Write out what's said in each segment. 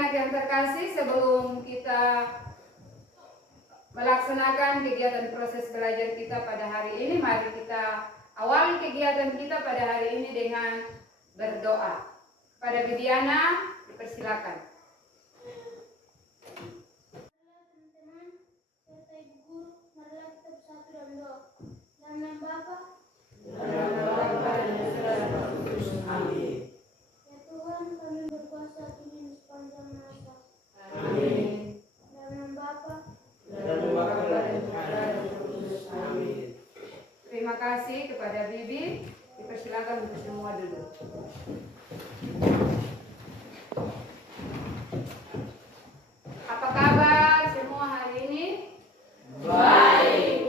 anak-anak yang terkasih, sebelum kita melaksanakan kegiatan proses belajar kita pada hari ini, mari kita awali kegiatan kita pada hari ini dengan berdoa. Pada Bibiana, dipersilakan. Teman-teman serta ibu guru, marilah kita bersatu dalam doa. Dalam nama Bapa, Amin. ya Tuhan, kami berkuasa tinggi sepanjang masa. Amin. Dalam nama Bapa, Amin. Terima kasih kepada Bibi. Dipersilakan untuk semua duduk. Apa kabar semua hari ini? Baik.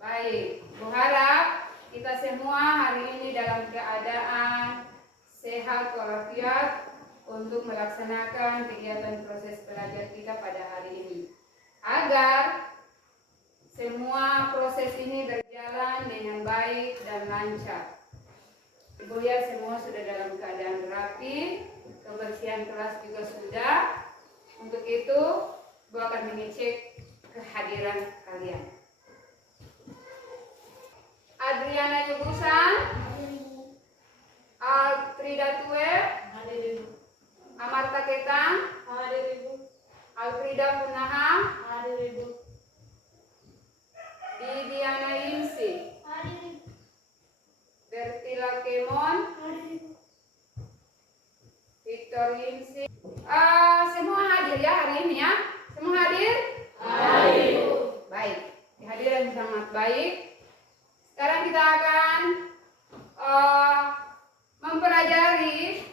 Baik. Berharap kita semua hari ini dalam keadaan sehat walafiat untuk melaksanakan kegiatan proses belajar kita pada hari ini. Agar semua proses ini berjalan dengan baik dan lancar. Ibu lihat semua sudah dalam keadaan rapi, kebersihan kelas juga sudah. Untuk itu, Ibu akan mengecek kehadiran kalian. Adriana Yugusan, Alfrida Tue, Amarta Ketang, Alfrida Punaha, Bibiana Imsi, Bertila Kemon, Victor Imsi. Semua hadir ya hari ini ya? Semua hadir? Hadir. Baik, kehadiran sangat baik. Sekarang kita akan mempelajari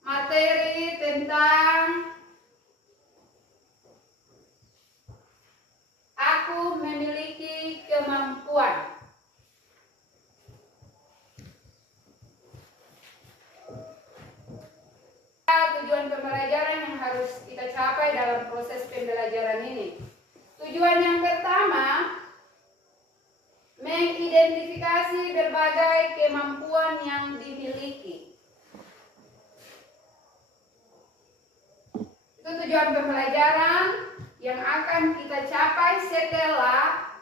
materi tentang aku memiliki kemampuan. Tujuan pembelajaran yang harus kita capai dalam proses pembelajaran ini. Tujuan yang pertama, mengidentifikasi berbagai kemampuan yang dimiliki. Itu tujuan pembelajaran yang akan kita capai setelah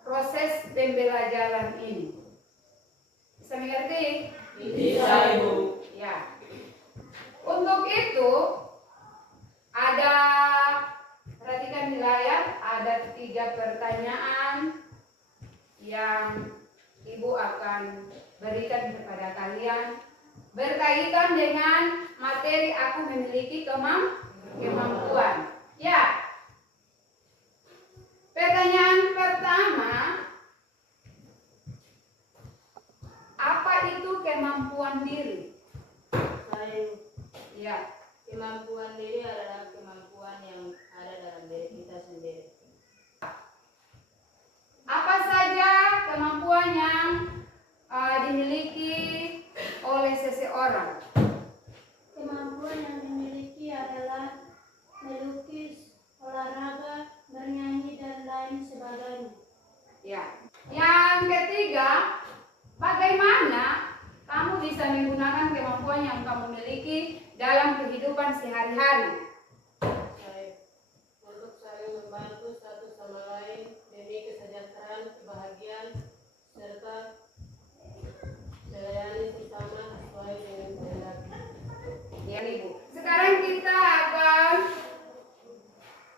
proses pembelajaran ini. Bisa mengerti? Bisa, Ibu. Ya. Untuk itu ada, perhatikan di layar, ada 3 pertanyaan yang Ibu akan berikan kepada kalian berkaitan dengan materi aku memiliki kemampuan. Ya. Pertanyaan pertama, apa itu kemampuan diri? Ya. Kemampuan diri adalah kemampuan yang ada dalam diri kita sendiri. Apa saja kemampuan yang dimiliki oleh seseorang? kemampuan yang dimiliki adalah melukis, olahraga, bernyanyi, dan lain sebagainya. Ya. Yang ketiga, bagaimana kamu bisa menggunakan kemampuan yang kamu miliki dalam kehidupan sehari-hari? Untuk saling membantu satu sama lain demi kesejahteraan, kebahagiaan, serta melayani sesama sesuai dengan kehendak. Ya, Ibu. Sekarang kita akan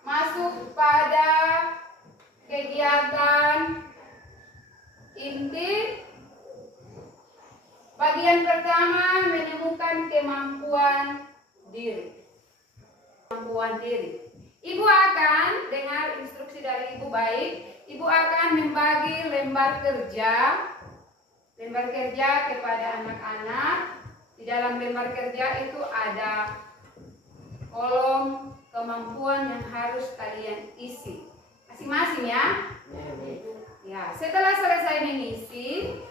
masuk pada kegiatan inti. Bagian pertama, menemukan kemampuan diri. Kemampuan diri. Ibu akan dengar instruksi dari Ibu baik. Ibu akan membagi lembar kerja kepada anak-anak. Di dalam lembar kerja itu ada kolom kemampuan yang harus kalian isi. Masing-masing ya. Ya, setelah selesai mengisi,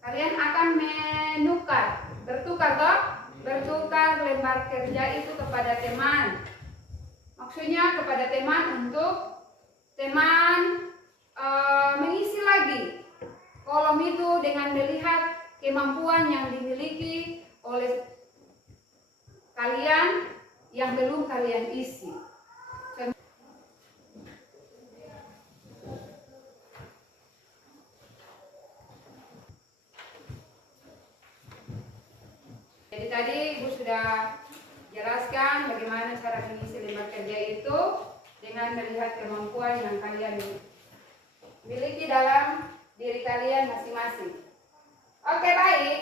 kalian akan bertukar lembar kerja itu kepada teman. Maksudnya kepada teman untuk teman mengisi lagi kolom itu dengan melihat kemampuan yang dimiliki oleh kalian yang belum kalian isi. Jadi tadi Ibu sudah jelaskan bagaimana cara mengisi lembar kerja itu dengan melihat kemampuan yang kalian miliki dalam diri kalian masing-masing. Oke, baik.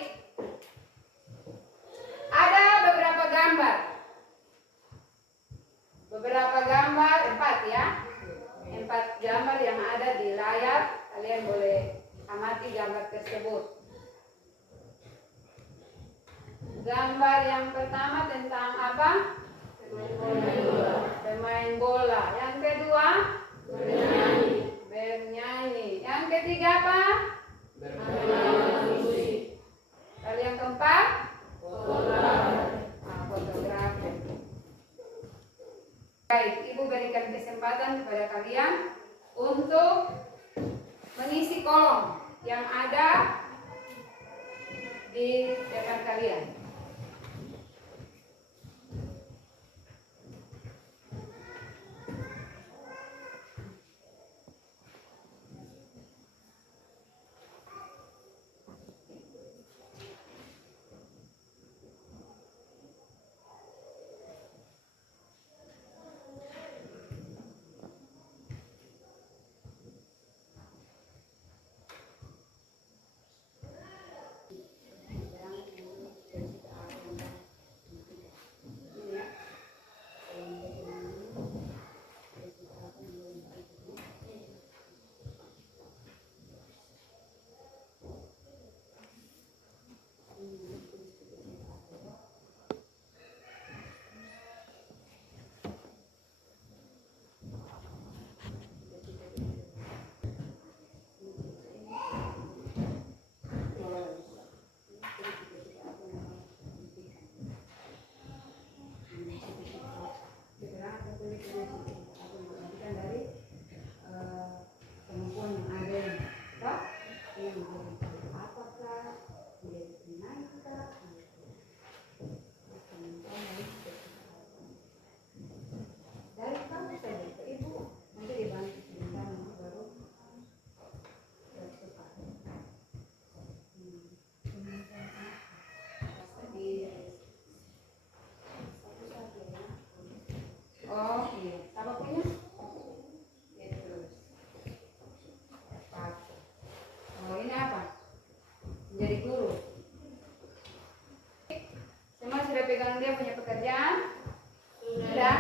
Ada beberapa gambar. Beberapa gambar, 4 ya. 4 gambar yang ada di layar. Kalian boleh amati gambar tersebut. Gambar yang pertama tentang apa? Bermain bola. Yang kedua? Bernyanyi. Yang ketiga apa? Lalu yang keempat? Fotografi. Baik, Ibu berikan kesempatan kepada kalian untuk mengisi kolom yang ada di depan kalian. Kemampuan yang ada, Pak, yang apakah menjadi penyanyi kah? Dari kamu saja ke Ibu, nanti dibantu sebentar baru cepat. Oh iya, apa punya? Oh ini apa? Menjadi guru. Semua sudah pegang dia punya pekerjaan? Sudah.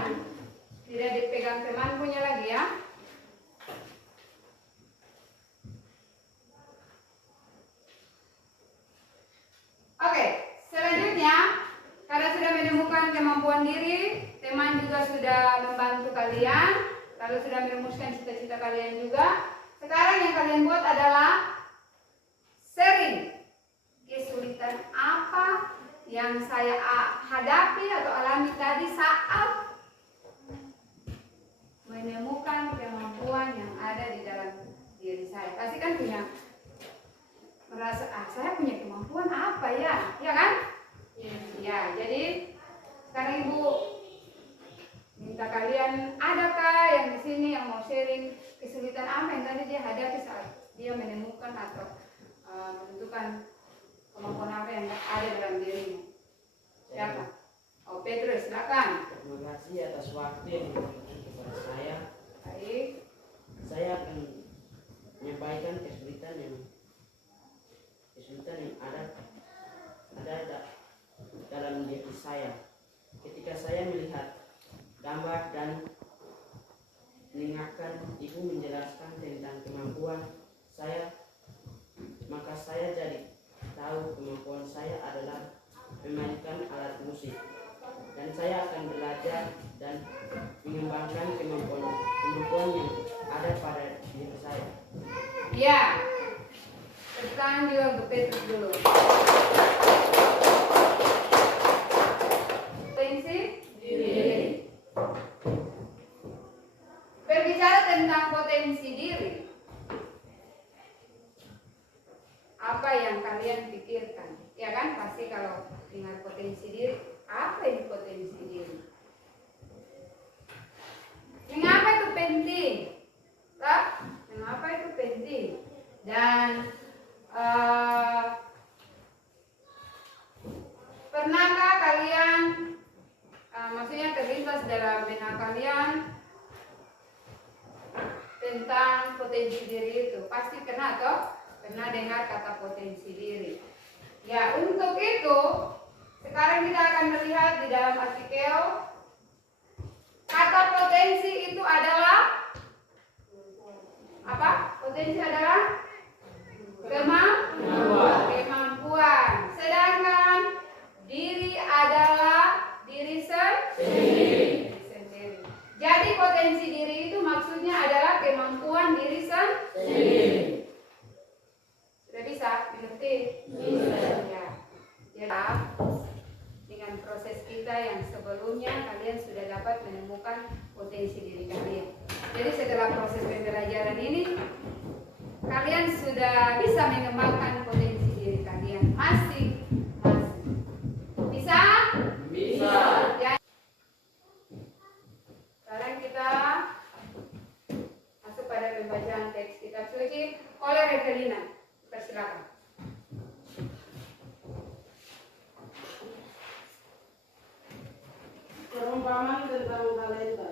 Tidak dipegang teman punya lagi ya? Oke, selanjutnya karena sudah menemukan kemampuan diri, teman juga sudah membantu kalian, lalu sudah merumuskan cita-cita kalian juga. Sekarang yang kalian buat adalah sharing kesulitan apa yang saya hadapi atau alami tadi saat menemukan kemampuan yang ada di dalam diri saya. Pasti kan punya merasa, saya punya kemampuan apa ya, ya kan? Ya, jadi sekarang Ibu minta kalian, adakah yang di sini yang mau sharing kesulitan apa yang tadi dia hadapi saat dia menemukan atau menentukan kemampuan apa yang ada dalam dirinya? Siapa? Oh, Petrus, silakan. Terima kasih atas waktu yang diberikan kepada saya. Baik. Saya akan menyampaikan kesulitan yang ada dalam diri saya. Ketika saya melihat gambar dan mendengarkan Ibu menjelaskan tentang kemampuan saya, maka saya jadi tahu kemampuan saya adalah memainkan alat musik, dan saya akan belajar dan mengembangkan kemampuan yang ada pada diri saya. Ya, sekarang juga untuk Petrus dulu. Potensi diri. Berbicara tentang potensi diri, apa yang kalian pikirkan? Ya kan, pasti kalau dengar potensi diri, apa ini potensi diri? terlintas dalam benak kalian tentang potensi diri itu. Pasti pernah toh? Pernah dengar kata potensi diri. Ya, untuk itu sekarang kita akan melihat di dalam artikel kata potensi itu adalah apa? Potensi adalah kemampuan. Sedangkan diri adalah diri sendiri. Jadi potensi diri itu maksudnya adalah kemampuan diri sendiri. Sudah bisa mengerti? Bisa. Ya. Dengan proses kita yang sebelumnya kalian sudah dapat menemukan potensi diri kalian. Jadi setelah proses pembelajaran ini kalian sudah bisa mengembangkan potensi diri kalian masing-masing. Bisa? Bisa. Ya. Sekarang kita masuk pada pembacaan teks kitab suci oleh Revelina. Persilakan. Perumpamaan tentang talenta.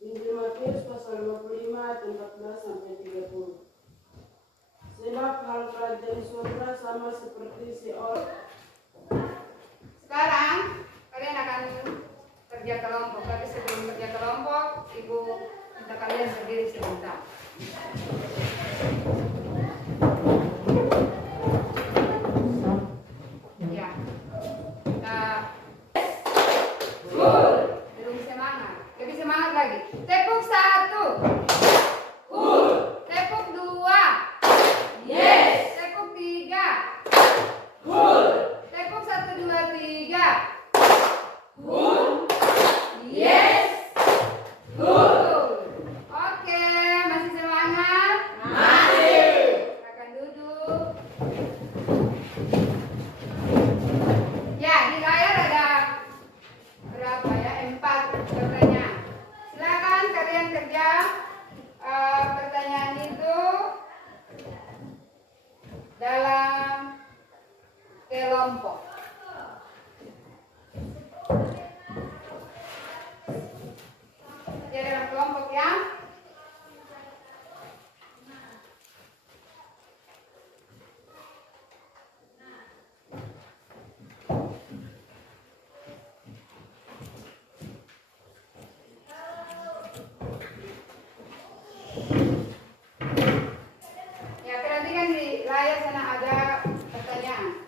Injil Matius pasal 25 ayat 14 sampai 30. Sebab hal kerajaan surga sama seperti seorang. Sekarang kalian akan kerja kelompok. Tapi sebelum kerja kelompok, Ibu minta kalian berdiri sebentar. Ya. Belum semangat. Lebih semangat lagi. Tepuk 1. Tepuk 2. Yes. Tepuk 3. Tepuk 1, 2, 3. Yes. Oke, masih semangat? Masih. Silakan duduk. Ya, di layar ada berapa ya? 4 pertanyaan. Silakan kalian kerja pertanyaan itu dalam kelompok. Ya, dalam kelompok ya. Ya, perhatikan di layar sana ada pertanyaan.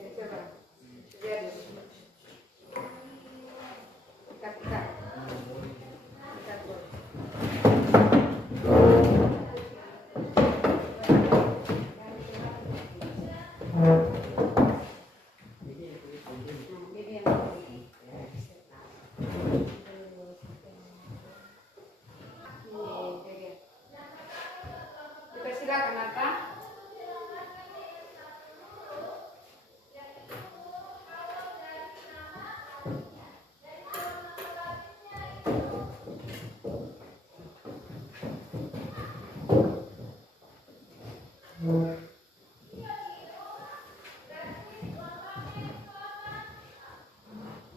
Ya, coba. Lihat. Ikat. Ikat, Bu. Ini yang kita silakan Nata.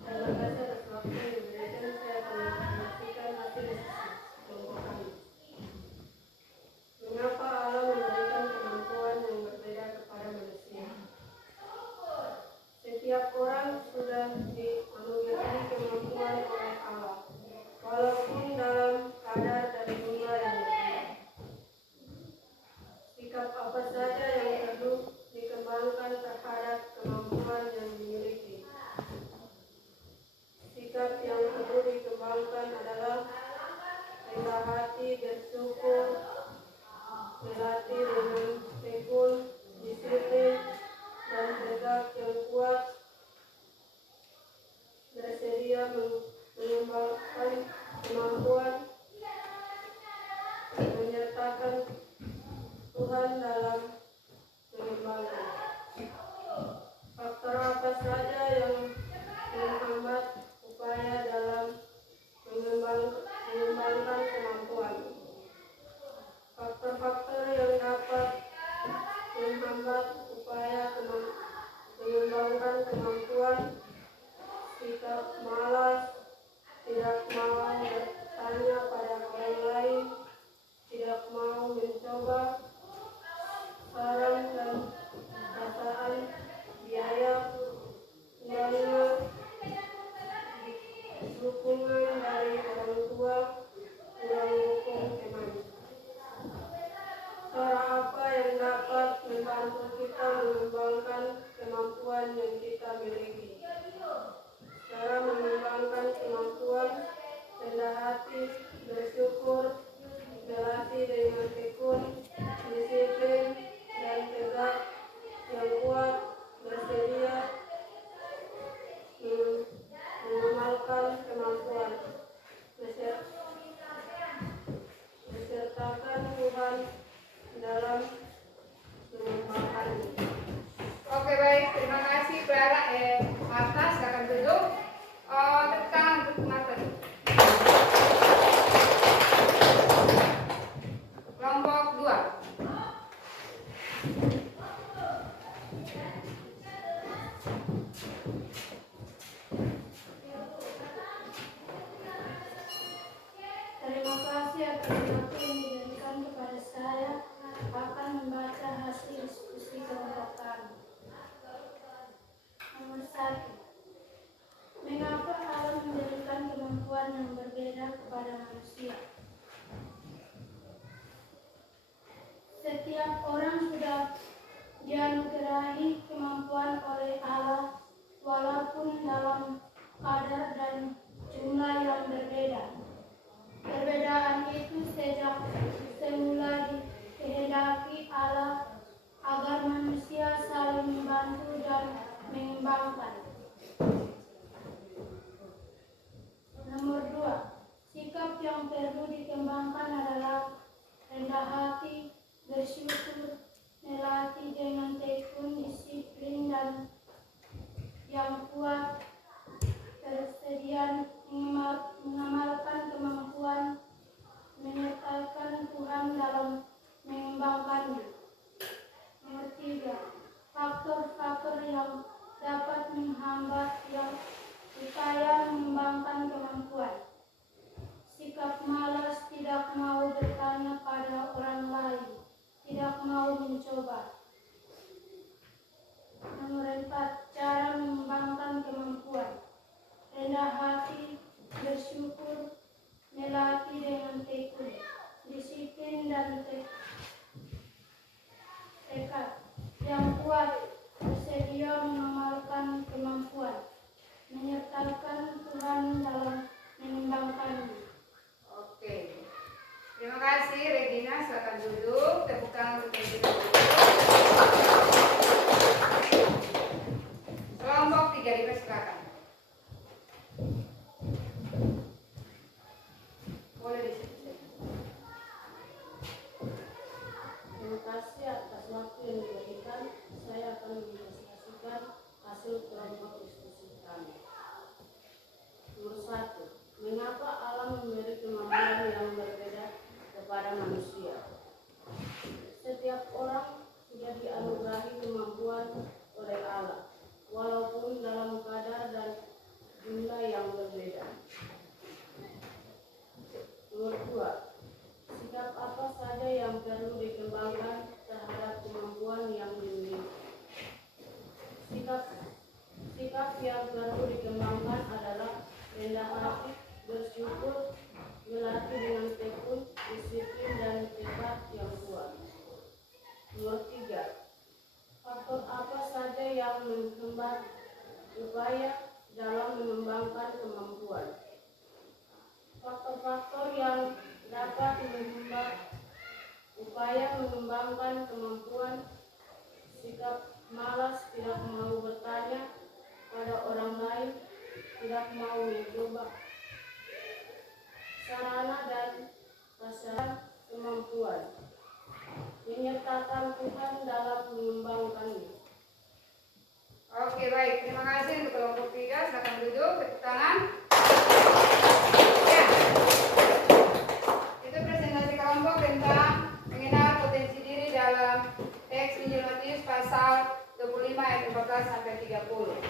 Terima kasih atas waktu yang diberikan. Saya akan menyaksikan hasil kelompok kami. Mengapa Allah memberikan kemampuan yang berbeda kepada manusia? Setiap orang sudah dianugerahi kemampuan oleh Allah, walaupun dalam kadar dan jumlah yang berbeda. Sikap apa saja yang perlu dikembangkan terhadap kemampuan yang dimiliki? Sikap yang perlu dikembangkan adalah rendah hati, bersyukur, berlatih dengan tekun, disiplin, dan tegak yang kuat, kemampuan, sikap malas, tidak mau bertanya pada orang lain, tidak mau mencoba, saran dan perasaan, biaya, uangnya, dukungan dari orang tua, kurang dukung teman. Cara apa yang dapat membantu kita mengembangkan kemampuan yang kita miliki? Cara mengembangkan kemampuan, rendah hati, bersyukur, berlatih dengan tekun, disiplin, dan tegak, yang kuat, bersedia, mengamalkan kemampuan, besertakan Tuhan dalam mengembangkannya. Oke baik, terima kasih Marta, silakan duduk. Tepuk tangan untuk Marta. Kelompok 2. Terima kasih atas waktu yang diberikan kepada saya akan membaca hasil diskusi kelompok kami. Nomor 1. Mengapa Allah memberikan kemampuan yang berbeda kepada manusia? Setiap orang sudah dianugerahi kemampuan oleh Allah, walaupun dalam kadar dan jumlah yang berbeda. Perbedaan itu sejak semula dikehendaki Allah agar manusia saling membantu dan mengembangkan. Nomor 2. Sikap yang perlu dikembangkan adalah rendah hati, bersyukur, melatih dengan tekun, disiplin, dan yang kuat, persediaan mengamalkan kemampuan, menyertakan Tuhan dalam mengembangkannya. Nomor 3. Faktor-faktor yang dapat menghambat yang upaya mengembangkan kemampuan. Sikap malas, tidak mau bertanya pada orang lain, tidak mau mencoba. Nomor 4. Cara mengembangkan kemampuan. Rendah hati, bersyukur, melatih dengan tekun, disiplin dan tekad yang kuat, bersedia mengamalkan kemampuan, menyertakan Tuhan dalam mengembangkannya. Oke. Terima kasih Regina, silakan duduk. Tepuk tangan untuk Regina. Kelompok 3 dipersilakan. Boleh disitu. Terima kasih atas waktu yang diberikan. Saya akan menjelaskan hasil kelompok diskusi kami. Nomor 1. Mengapa Allah memberi kemampuan yang berbeda kepada manusia? Setiap orang sudah dianugerahi kemampuan oleh Allah, walaupun dalam kadar dan jumlah yang berbeda. Nomor 2. Sikap apa saja yang perlu dikembangkan terhadap kemampuan yang dimiliki? Sikap yang perlu dikembangkan adalah rendah hati, bersyukur, melatih dengan tekun, disiplin, dan tekad yang kuat. Nomor 3. Faktor apa saja yang menghambat upaya dalam mengembangkan kemampuan? Faktor-faktor yang dapat menghambat upaya mengembangkan kemampuan: sikap malas, tidak mau bertanya pada orang lain, tidak mau mencoba, sarana dan prasarana kemampuan, menyertakan Tuhan dalam mengembangkannya. Oke baik, terima kasih untuk kelompok 3. Silakan duduk, tepuk tangan. Ya. Itu presentasi kelompok tentang mengenal potensi diri dalam teks Injil Matius pasal 25 ayat 14 sampai 30.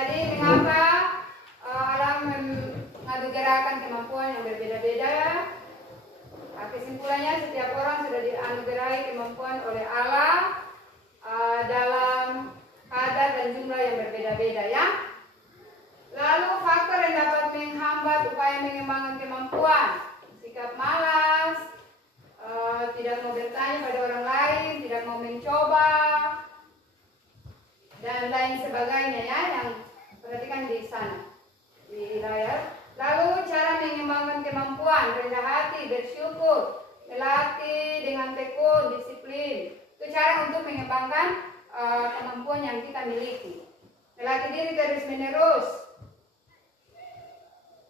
Tadi mengapa Allah menganugerahkan kemampuan yang berbeda-beda? Kesimpulannya setiap orang sudah dianugerahi kemampuan oleh Allah dalam kadar dan jumlah yang berbeda-beda ya. Lalu faktor yang dapat menghambat upaya mengembangkan kemampuan, sikap malas, tidak mau bertanya pada orang lain, tidak mau mencoba, dan lain sebagainya ya, yang perhatikan di sana di layar. Lalu cara mengembangkan kemampuan, rendah hati, bersyukur, melatih dengan tekun, disiplin. Itu cara untuk mengembangkan kemampuan yang kita miliki. Melatih diri terus menerus.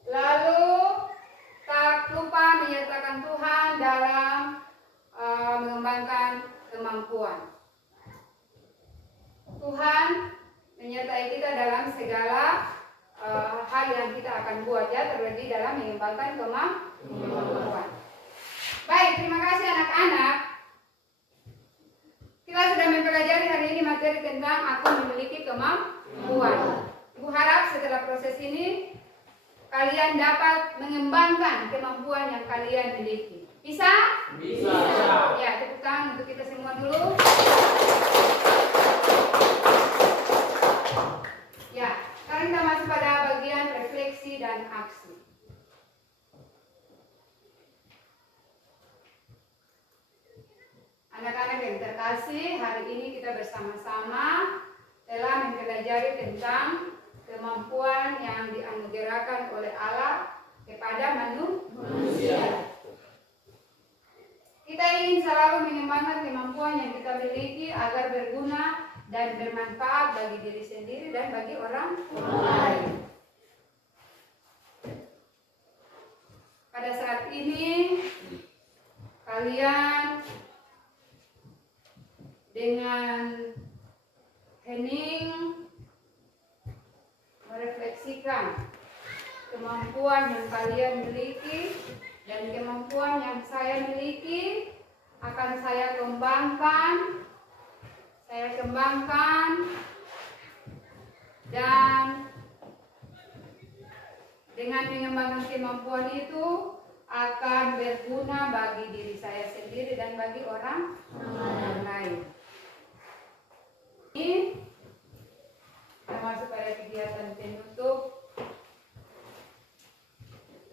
Lalu tak lupa menyertakan Tuhan dalam mengembangkan kemampuan. Tuhan menyertai kita dalam segala hal yang kita akan buat ya, terlebih dalam mengembangkan kemampuan. Baik, terima kasih anak-anak. Kita sudah mempelajari hari ini materi tentang aku memiliki kemampuan. Ibu harap setelah proses ini kalian dapat mengembangkan kemampuan yang kalian miliki. Bisa? Bisa. Ya, tepuk tangan untuk kita semua dulu. Ya, sekarang kita masuk pada bagian refleksi dan aksi. Anak-anak yang terkasih, hari ini kita bersama-sama telah mempelajari tentang kemampuan yang dianugerahkan oleh Allah kepada manusia. Kita ingin selalu mengembangkan kemampuan yang kita miliki agar berguna dan bermanfaat bagi diri sendiri dan bagi orang lain. Pada saat ini kalian dengan hening merefleksikan kemampuan yang kalian miliki dan kemampuan yang saya miliki akan saya kembangkan, dan dengan mengembangkan kemampuan itu akan berguna bagi diri saya sendiri dan bagi orang lain. Ini kita masuk pada kegiatan penutup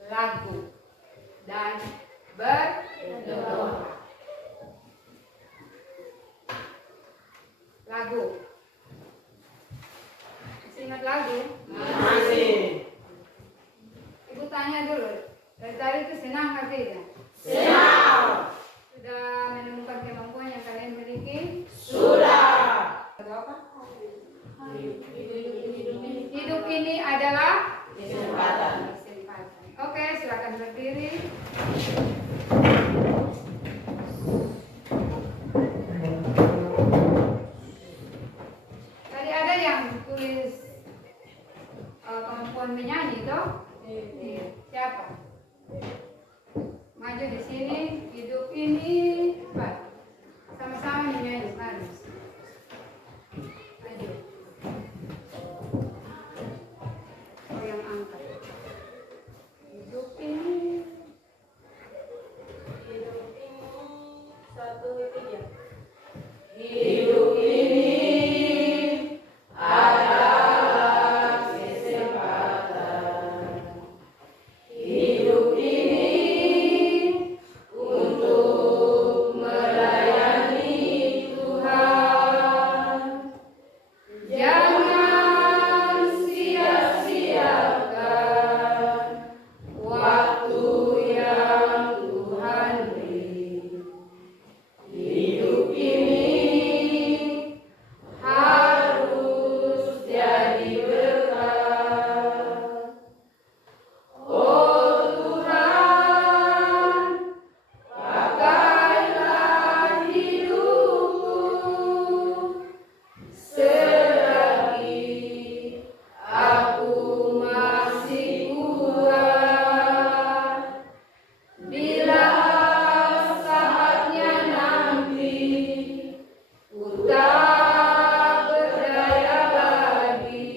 lagu dan berdoa. Lagu. Masih ingat lagu? Masih. Ibu tanya dulu, dari tadi itu senang nggak tidak? Senang. Sudah menemukan kemampuan yang kalian miliki? Sudah. Apa? Hidup ini adalah Kesempatan. Oke, silakan berdiri. Tadi ada yang tulis kemampuan menyanyi, toh? Siapa? Maju di sini. Hidup ini sama-sama menyanyi, mari. Maju. Oh, yang angkat. Hidup ini 1, 3. Hidup ini adalah kesempatan. Hidup ini untuk melayani Tuhan. Jangan sia-siakan waktu yang Tuhan beri. Hidup ini harus jadi berkat. Oh Tuhan, pakailah hidupku selagi aku masih kuat. Bila saatnya nanti ku tak berdaya lagi,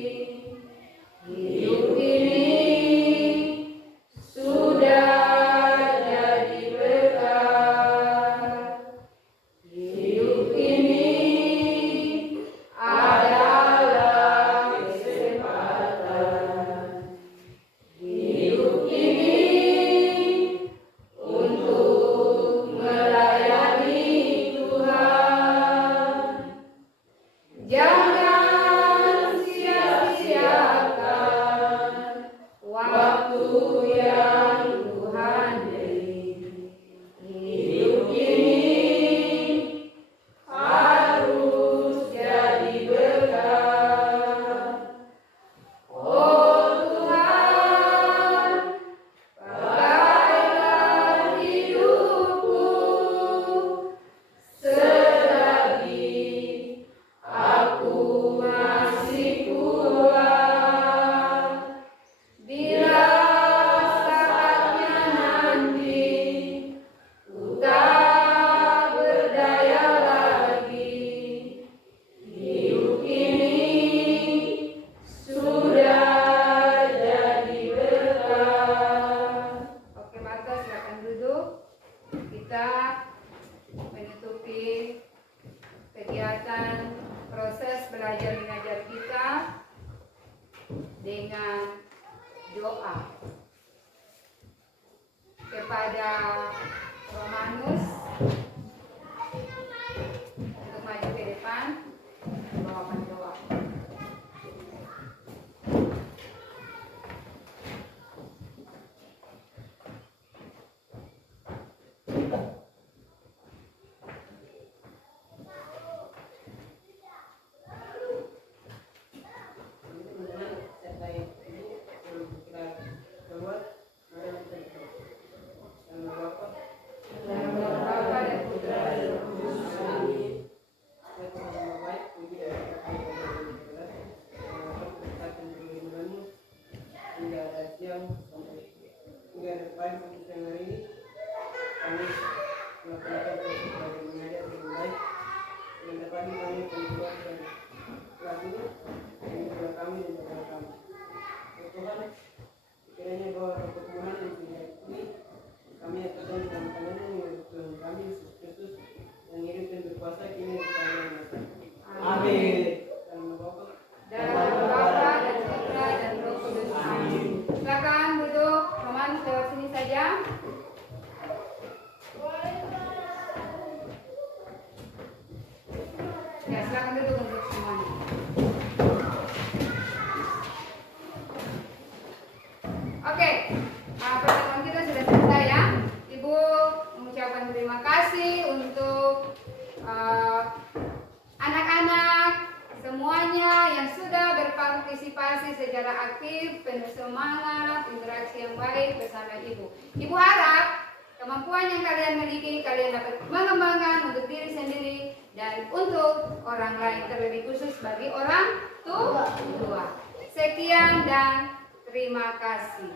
dengan doa. Kepada Romanus untuk maju ke depan, bawakan doa. Ya, silakan duduk untuk semuanya. Oke, pertemuan kita sudah selesai ya. Ibu mengucapkan terima kasih untuk anak-anak semuanya yang sudah berpartisipasi secara aktif, penuh semangat, interaksi yang baik bersama Ibu. Ibu harap kemampuan yang kalian miliki, kalian dapat mengembangkan untuk diri sendiri dan untuk orang lain, terlebih khusus bagi orang tua. Sekian dan terima kasih.